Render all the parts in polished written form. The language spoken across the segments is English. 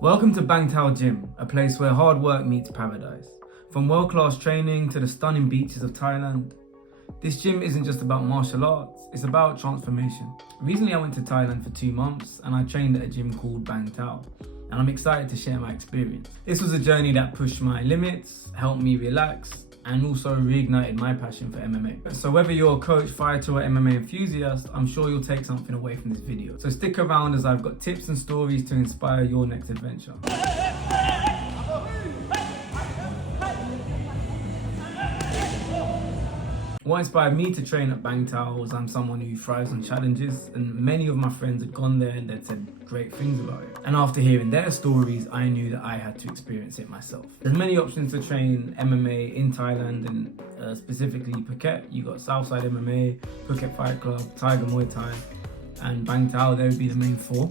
Welcome to Bangtao Gym, a place where hard work meets paradise. From world-class training to the stunning beaches of Thailand, this gym isn't just about martial arts, it's about transformation. Recently I went to Thailand for 2 months and I trained at a gym called Bangtao, and I'm excited to share my experience. This was a journey that pushed my limits, helped me relax, and also reignited my passion for MMA. So whether you're a coach, fighter or MMA enthusiast, I'm sure you'll take something away from this video. So stick around as I've got tips and stories to inspire your next adventure. What inspired me to train at Bangtao was I'm someone who thrives on challenges, and many of my friends had gone there and they'd said great things about it. And after hearing their stories, I knew that I had to experience it myself. There's many options to train MMA in Thailand, and specifically Phuket. You got Southside MMA, Phuket Fight Club, Tiger Muay Thai, and Bangtao. They would be the main 4.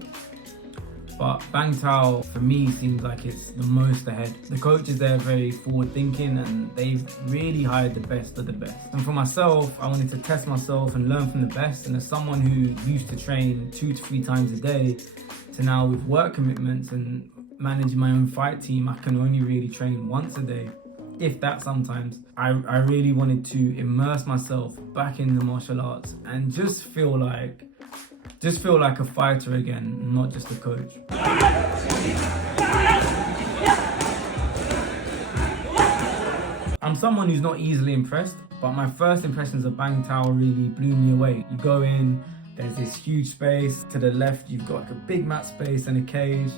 But Bangtao, for me, seems like it's the most ahead. The coaches there are very forward thinking and they've really hired the best of the best. And for myself, I wanted to test myself and learn from the best. And as someone who used to train 2 to 3 times a day, to now with work commitments and managing my own fight team, I can only really train once a day, if that sometimes. I really wanted to immerse myself back in the martial arts and just feel like a fighter again, not just a coach. I'm someone who's not easily impressed, but my first impressions of Bangtao really blew me away. You go in, there's this huge space. To the left, you've got like a big mat space and a cage.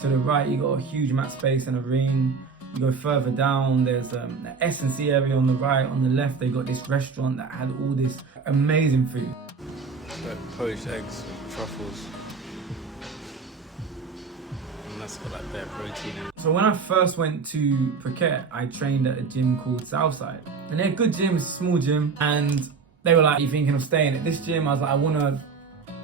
To the right, you've got a huge mat space and a ring. You go further down, there's an S&C area on the right. On the left, they got this restaurant that had all this amazing food. Like poached eggs with truffles. And that's got like better protein in it. So when I first went to Phuket, I trained at a gym called Southside. And they're good gyms, small gym. And they were like, "Are you thinking of staying at this gym?" I was like,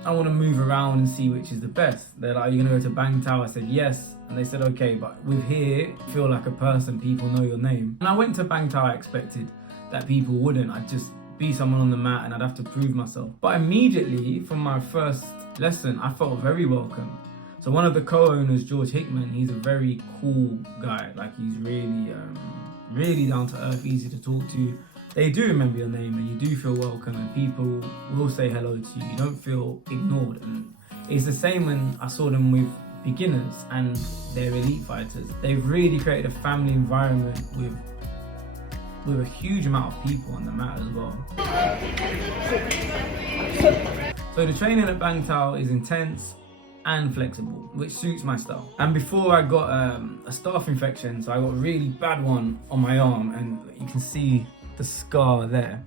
I wanna move around and see which is the best. They're like, "Are you gonna go to Bangtao?" I said yes. And they said, "Okay, but with here, feel like a person, people know your name." And I went to Bangtao, I expected that people wouldn't. I'd just be someone on the mat and I'd have to prove myself. But immediately from my first lesson, I felt very welcome. So one of the co-owners, George Hickman, he's a very cool guy. Like he's really down to earth, easy to talk to. They do remember your name and you do feel welcome and people will say hello to you. You don't feel ignored. And it's the same when I saw them with beginners and their elite fighters. They've really created a family environment with a huge amount of people on the mat as well. So the training at Bangtao is intense and flexible, which suits my style. And before I got a staph infection, so I got a really bad one on my arm, and you can see the scar there.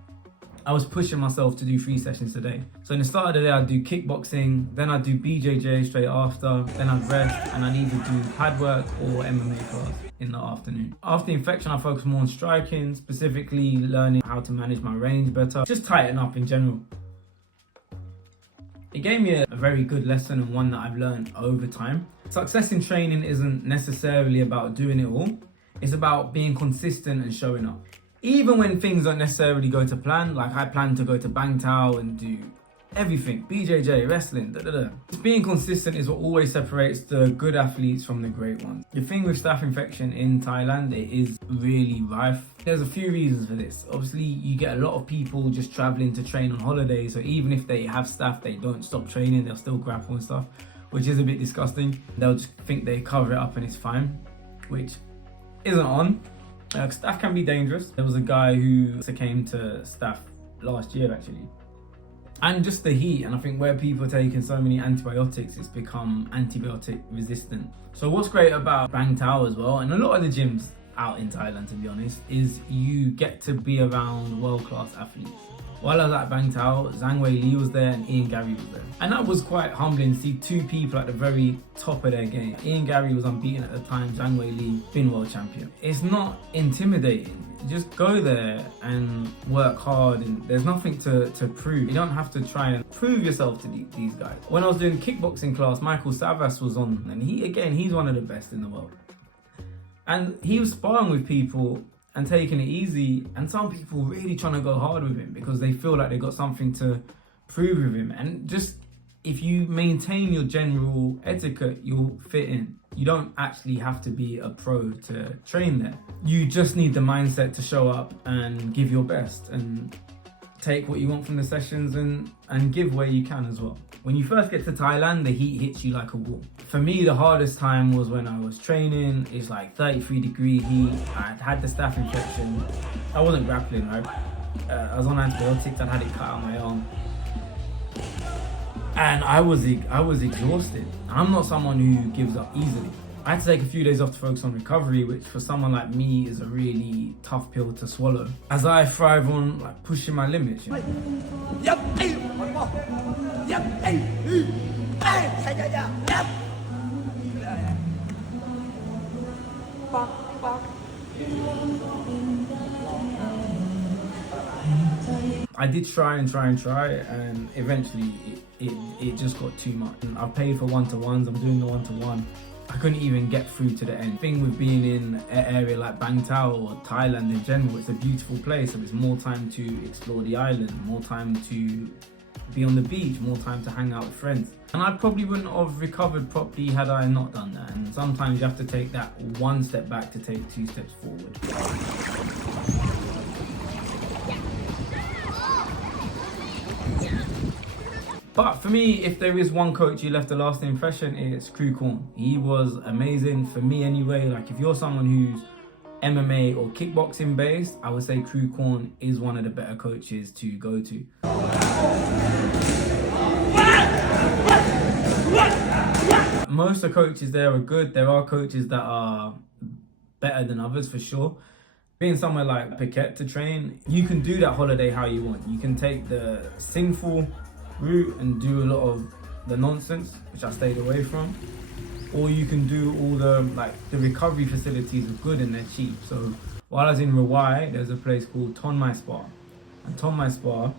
I was pushing myself to do 3 sessions a day. So in the start of the day, I'd do kickboxing, then I'd do BJJ straight after, then I'd rest, and I'd either do pad work or MMA class in the afternoon. After the infection, I focused more on striking, specifically learning how to manage my range better, just tighten up in general. It gave me a very good lesson and one that I've learned over time. Success in training isn't necessarily about doing it all. It's about being consistent and showing up. Even when things don't necessarily go to plan, like I plan to go to Bangtao and do everything, BJJ, wrestling, Being consistent is what always separates the good athletes from the great ones. The thing with staph infection in Thailand, it is really rife. There's a few reasons for this. Obviously, you get a lot of people just traveling to train on holiday, so even if they have staph, they don't stop training, they'll still grapple and stuff, which is a bit disgusting. They'll just think they cover it up and it's fine, which isn't on. Staph can be dangerous. There was a guy who succumbed to staph last year actually. And just the heat, and I think where people are taking so many antibiotics, it's become antibiotic resistant. So what's great about Bangtao as well, and a lot of the gyms out in Thailand to be honest, is you get to be around world-class athletes. While I was at Bangtao, Zhang Wei Li was there and Ian Garry was there. And that was quite humbling to see 2 people at the very top of their game. Ian Garry was unbeaten at the time, Zhang Wei Li been world champion. It's not intimidating. Just go there and work hard, and there's nothing to prove. You don't have to try and prove yourself to these guys. When I was doing kickboxing class, Michael Savas was on, and he's one of the best in the world. And he was sparring with people and taking it easy, and some people really trying to go hard with him because they feel like they got something to prove with him. And just if you maintain your general etiquette, you'll fit in. You don't actually have to be a pro to train there. You just need the mindset to show up and give your best and take what you want from the sessions and give where you can as well. When you first get to Thailand, the heat hits you like a wall. For me, the hardest time was when I was training. It's like 33-degree heat. I had the staph infection. I wasn't grappling, right? I was on antibiotics. I had it cut out my arm. And I was exhausted. I'm not someone who gives up easily. I had to take a few days off to focus on recovery, which for someone like me is a really tough pill to swallow, as I thrive on like pushing my limits. You know? I did try, and eventually it just got too much. I paid for one-to-ones. I'm doing the one-to-one. I couldn't even get through to the end. The thing with being in an area like Bangtao or Thailand in general, it's a beautiful place, so it's more time to explore the island, more time to be on the beach, more time to hang out with friends. And I probably wouldn't have recovered properly had I not done that. And sometimes you have to take that one step back to take 2 steps forward. But for me, if there is one coach who left a lasting impression, it's Crew Corn. He was amazing for me anyway. Like if you're someone who's MMA or kickboxing based, I would say Crew Corn is one of the better coaches to go to. Most of the coaches there are good. There are coaches that are better than others for sure. Being somewhere like Phuket to train, you can do that holiday how you want. You can take the sinful route and do a lot of the nonsense, which I stayed away from, or you can do all the recovery facilities are good and they're cheap. So while I was in Rawai, there's a place called Ton Mai Spa, and Ton Mai Spa,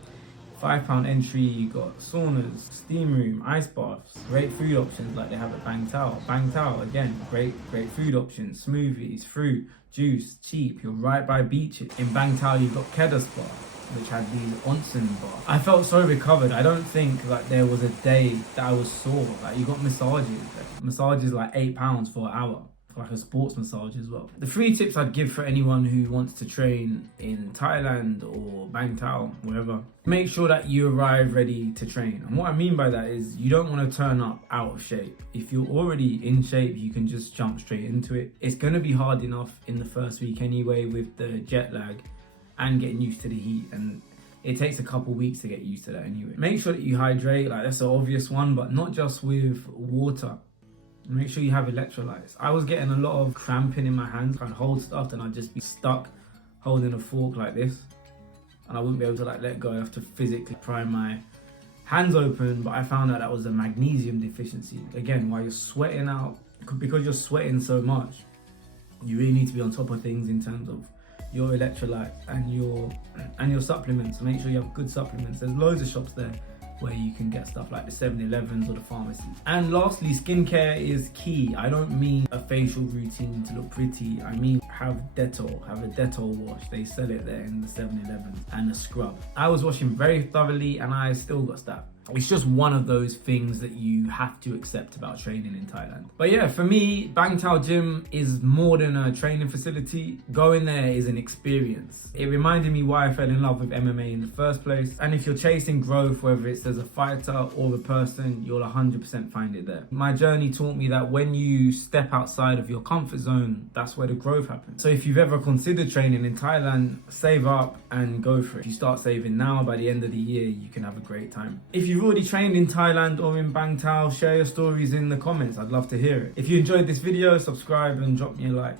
£5 entry, you got saunas, steam room, ice baths, great food options like they have at Bangtao again, great food options, smoothies, fruit, juice, cheap. You're right by beaches. In Bangtao you got Kedah Spa, which had these onsen baths. I felt so recovered. I don't think there was a day that I was sore. You got massages like £8 for an hour, for a sports massage as well. The 3 tips I'd give for anyone who wants to train in Thailand or Bangtao, wherever: make sure that you arrive ready to train. And what I mean by that is you don't want to turn up out of shape. If you're already in shape, you can just jump straight into it. It's going to be hard enough in the first week anyway with the jet lag and getting used to the heat, and it takes a couple weeks to get used to that anyway. Make sure that you hydrate, that's an obvious one, but not just with water. Make sure you have electrolytes. I was getting a lot of cramping in my hands. I'd hold stuff and I'd just be stuck holding a fork like this, and I wouldn't be able to let go. I have to physically pry my hands open, but I found out that was a magnesium deficiency. Again, while you're sweating out, because you're sweating so much, you really need to be on top of things in terms of your electrolytes and your supplements. Make sure you have good supplements. There's loads of shops there where you can get stuff like the 7-Elevens or the pharmacies. And lastly, skincare is key. I don't mean a facial routine to look pretty. I mean have a Dettol wash. They sell it there in the 7-Elevens, and a scrub. I was washing very thoroughly and I still got staph. It's just one of those things that you have to accept about training in Thailand. But yeah, for me, Bangtao Gym is more than a training facility. Going there is an experience. It reminded me why I fell in love with MMA in the first place. And if you're chasing growth, whether it's as a fighter or a person, you'll 100% find it there. My journey taught me that when you step outside of your comfort zone, that's where the growth happens. So if you've ever considered training in Thailand, save up and go for it. If you start saving now, by the end of the year, you can have a great time. If you've already trained in Thailand or in Bangtao, share your stories in the comments. I'd love to hear it. If you enjoyed this video, subscribe and drop me a like.